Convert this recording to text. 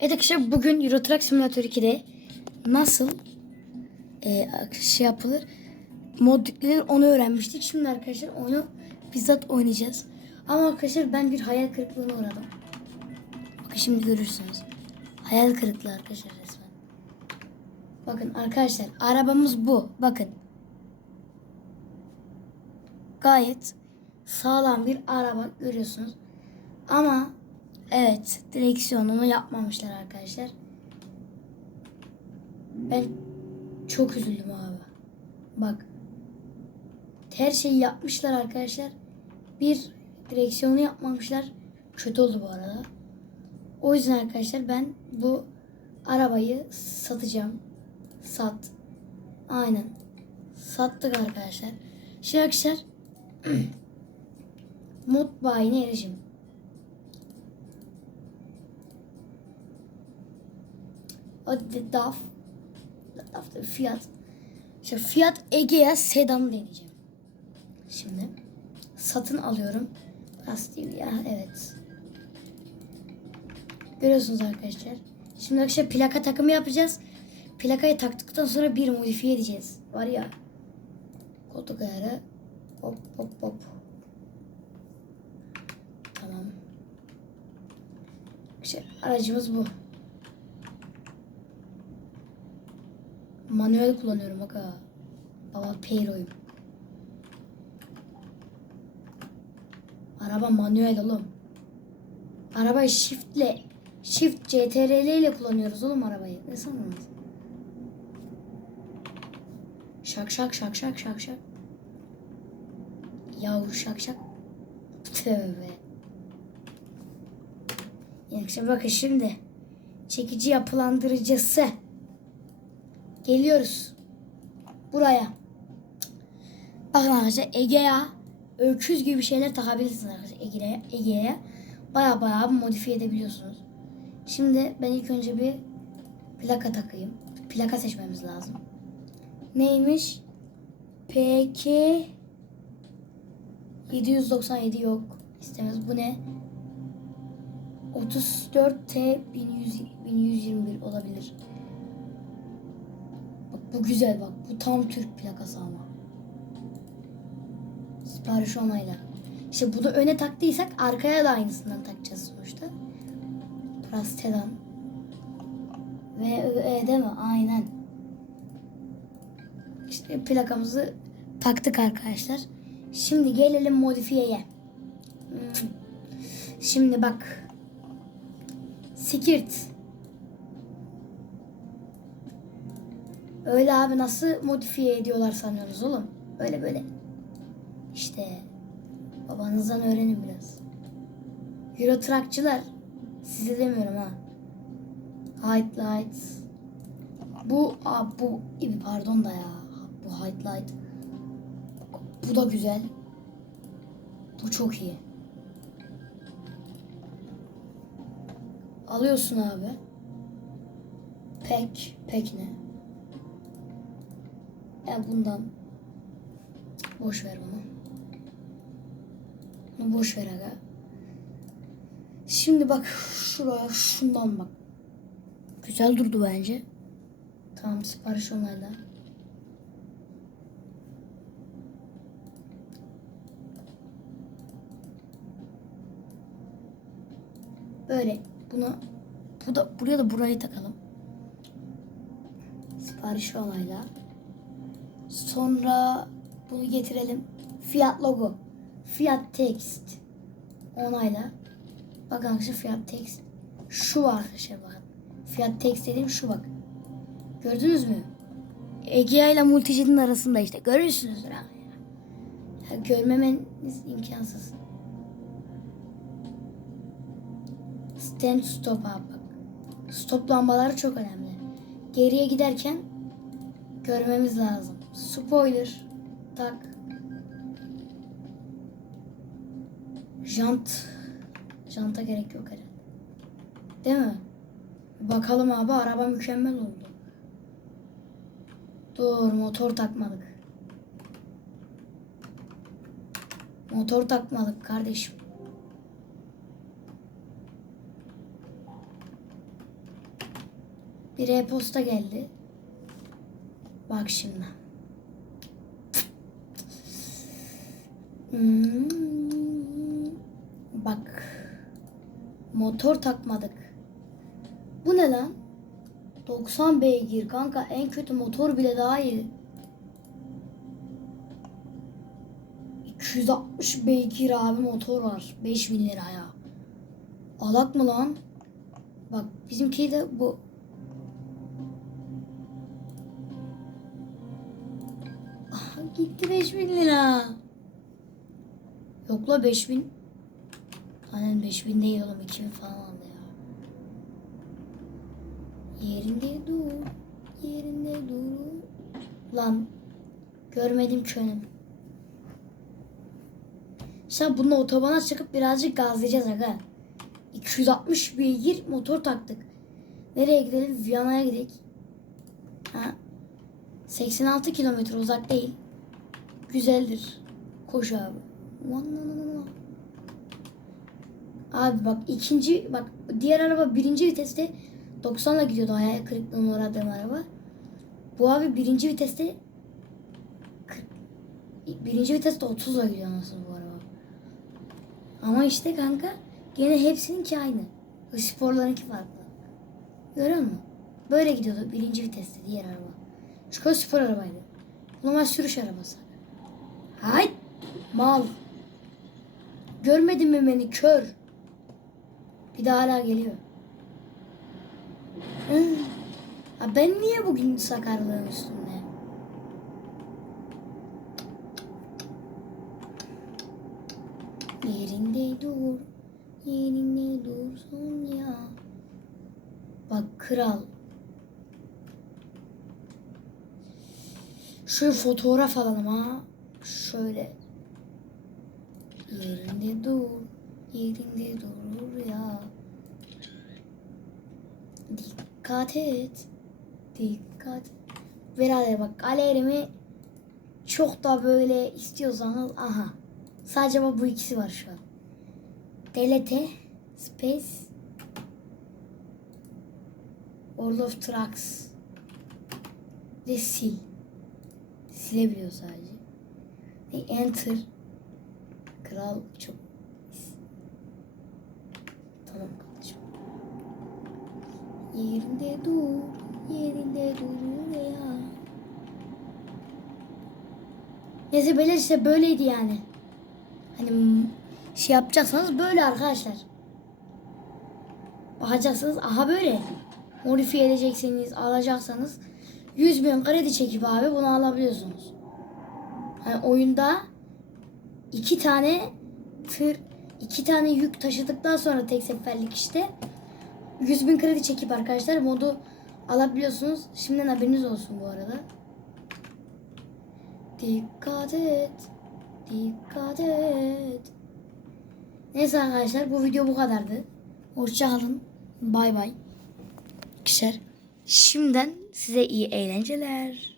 Evet arkadaşlar bugün Euro Truck Simulator 2'de nasıl e, şey yapılır mod yüklenir onu öğrenmiştik. Şimdi arkadaşlar onu bizzat oynayacağız. Ama arkadaşlar ben bir hayal kırıklığına uğradım. Bakın şimdi görürsünüz. Hayal kırıklığı arkadaşlar resmen. Bakın arkadaşlar arabamız bu. Bakın. Gayet sağlam bir araba görüyorsunuz. Ama evet direksiyonunu yapmamışlar arkadaşlar. Ben çok üzüldüm abi. Bak. Her şeyi yapmışlar arkadaşlar. Bir direksiyonu yapmamışlar. Kötü oldu bu arada. O yüzden arkadaşlar ben bu arabayı satacağım. Sat. Aynen. Sattık arkadaşlar. Şey arkadaşlar mod bayine erişim. Da DAF. DAF da fiyat. İşte fiyat Egea sedan deneyeceğim. Şimdi satın alıyorum. Değil ya evet. Görüyorsunuz arkadaşlar. Şimdi arkadaşlar plaka takımı yapacağız. Plakayı taktıktan sonra bir modifiye edeceğiz. Var ya. Koltuk ayarı. Hop hop hop. Tamam. İşte aracımız bu. Manuel kullanıyorum bak. Baba Peyro'yum. Araba manuel oğlum. Arabayı shiftle Shift CTRL ile kullanıyoruz oğlum arabayı. Ne sandınız? Şak şak şak şak şak şak. Yahu şak şak. Tövbe. Yani bakın şimdi. Çekici yapılandırıcısı. Geliyoruz. Buraya. Bakın arkadaşlar Ege'ye öküz gibi şeyler takabilirsiniz arkadaşlar Ege'ye. Ege'ye baya baya modifiye edebiliyorsunuz. Şimdi ben ilk önce bir plaka takayım. Plaka seçmemiz lazım. Neymiş? PK 797 yok. İstemez. Bu ne? 34T 1100, 1121 olabilir. Bu güzel bak. Bu tam Türk plakası ama. Sipariş onayla. İşte bunu öne taktıysak arkaya da aynısından takacağız sonuçta. Prastedan. Ve e değil mi? Aynen. İşte plakamızı taktık arkadaşlar. Şimdi gelelim modifiyeye. Hmm. Şimdi bak. Sikirt. Öyle abi nasıl modifiye ediyorlar sanıyorsunuz oğlum? Böyle böyle. İşte babanızdan öğrenin biraz. Euro truckçılar size demiyorum ha. Height lights. Bu aa, bu pardon da ya. Bu height light. Bu da güzel. Bu çok iyi. Alıyorsun abi. Pek, pek ne? Ya bundan boş ver bunu. Bunu boş ver aga. Şimdi bak şuraya şundan bak. Güzel durdu bence. Tamam sipariş onayla. Böyle bunu bu da buraya da burayı takalım. Sipariş onayla. Sonra bunu getirelim. Fiyat logo. Fiyat text. Onayla. Bakın arkadaşlar fiyat text. Şu var arkadaşlar bakın. Fiyat text dediğim şu bak. Gördünüz mü? Egea ile Multijet'in arasında işte. Görüyorsunuz. Ya. Ya görmemeniz imkansız. Stand stop abi bak. Stop lambaları çok önemli. Geriye giderken görmemiz lazım. Spoiler. Tak. Jant. Janta gerek yok herhalde. Değil mi? Bakalım abi araba mükemmel oldu. Dur motor takmadık. Motor takmadık kardeşim. Bir e-posta geldi. Bak şimdi. Hmm. Bak. Motor takmadık. Bu ne lan? 90 beygir kanka en kötü motor bile daha iyi. 260 beygir abi motor var. 5000 liraya. Alak mı lan? Bak bizimki de bu. Aha, gitti 5000 lira. Yok la 5000. Hani 5000 değil oğlum 2000 falan aldı ya. Yerinde dur. Yerinde dur. Lan görmedim ki önüm. Sen bununla otobana çıkıp birazcık gazlayacağız aga. 260 beygir motor taktık. Nereye gidelim? Viyana'ya gidelim. Ha? 86 kilometre uzak değil. Güzeldir. Koş abi. Abi bak ikinci bak diğer araba birinci viteste 90'la gidiyordu hayal kırıklığına uğradığım araba. Bu abi birinci viteste 40, birinci viteste 30'la gidiyor nasıl bu araba. Ama işte kanka gene hepsininki aynı. Sporlarınki farklı. Görüyor musun? Böyle gidiyordu birinci viteste diğer araba. Çünkü o spor arabaydı. Normal sürüş arabası. Hay mal. Görmedin mi beni kör? Bir daha hala geliyor. Ha ben niye bugün sakarlığın üstünde? Yerinde dur, yerinde dursun ya. Bak kral. Şöyle fotoğraf alalım ha. Şöyle. Yerinde dur, yerinde durur ya. Dikkat et. Dikkat. Birader bak galerimi çok da böyle istiyorsanız aha. Sadece bu ikisi var şu an. Delete Space World of Trucks ve sil. Silebiliyor sadece. Enter Kral çok Tamam kardeşim. Yerinde dur, yerinde dur ya. Neyse beyler işte böyleydi yani. Hani şey yapacaksanız böyle arkadaşlar. Bakacaksınız aha böyle. Modifiye edecekseniz alacaksanız 100 bin kredi çekip abi bunu alabiliyorsunuz. Hani oyunda iki tane tır iki tane yük taşıdıktan sonra tek seferlik işte 100 bin kredi çekip arkadaşlar modu alabiliyorsunuz. Şimdiden haberiniz olsun bu arada. Dikkat et. Dikkat et. Neyse arkadaşlar bu video bu kadardı. Hoşçakalın. Bay bay. Kişer. Şimdiden size iyi eğlenceler.